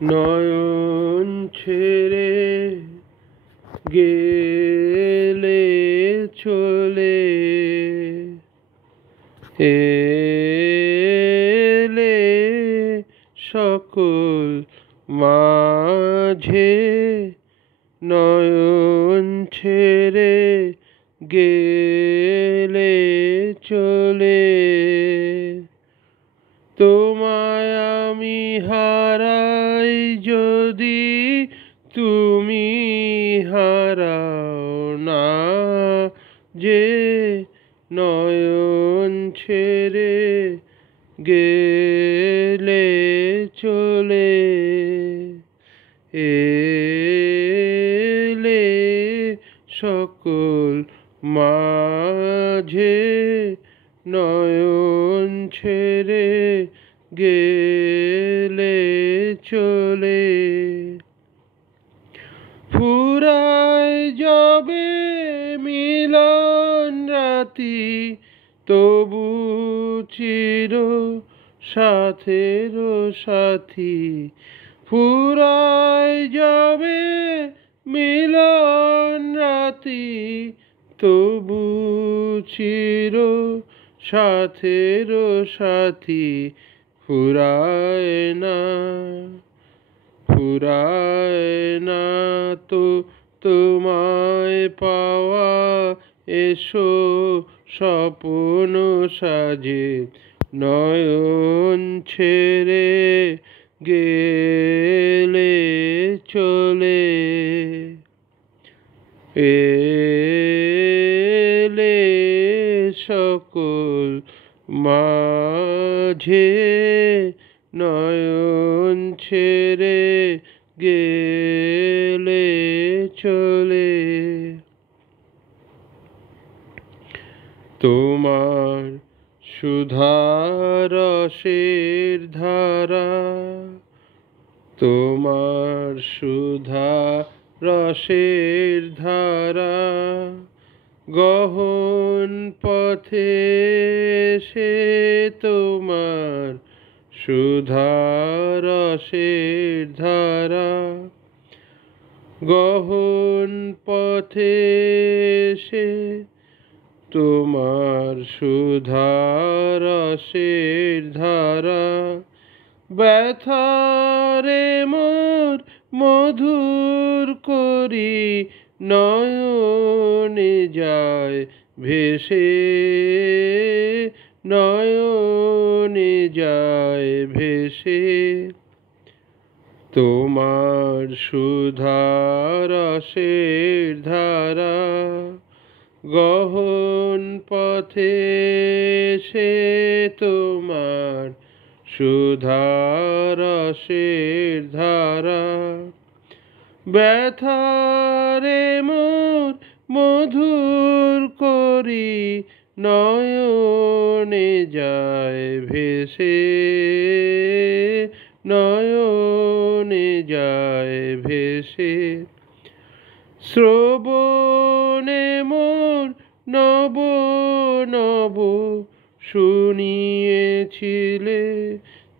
নয়ন ছেড়ে গেলে চলে এলে সকল মাঝে নয়ন ছেড়ে গেলে চলে তোমায় আমি হারাই যদি তুমি হারাও না যে নয়ন ছেড়ে গেলে চলে এলে সকল মাঝে নয়ন ছেড়ে গেলে চলে ফুরায় যাবে মিলন রাতি তবু চির সাথের সাথী ফুরায় যাবে মিলন রাতি তবু চির সাথের সাথী ফুরায় না তো তোমায় পাওয়া এসো স্বপ্ন সাজে নয়ন ছেড়ে গেলে চলে এলে সকল মাঝে নয়ন ছেড়ে গেলে চলে তোমার সুধারসের ধারা তোমার সুধারসের ধারা গহন পথে সে তোমার সুধারসের ধারা গহন পথে সে তোমার সুধারসের ধারা ব্যথারে মোর মধুর করি নয়নে যায় ভেসে নয়নে যায় ভেসে তোমার সুধারসের ধারা গহন পথে সে তোমার সুধারসের ধারা ব্যথারে মোর মধুর করি নয়নে যায় ভেসে নয়নে যায় ভেসে শ্রবণে মোর নব নব শুনিয়েছিলে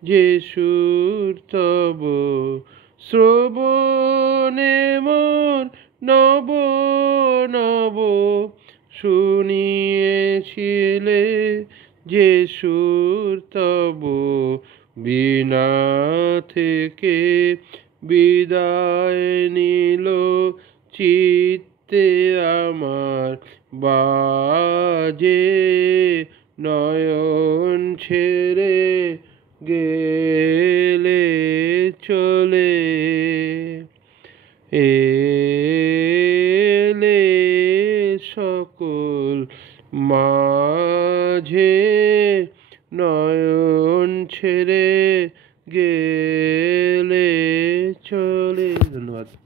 যে সুর তব শ্রবণে মোর নব নব শুনিয়েছিলে যে সুর তব বীণা থেকে বিদায় নিল চিত্তে আমার বাজে নয়ন ছেড়ে গেলে চলে এলে সকল মাঝে নয়ন ছেড়ে গেলে চলে। ধন্যবাদ।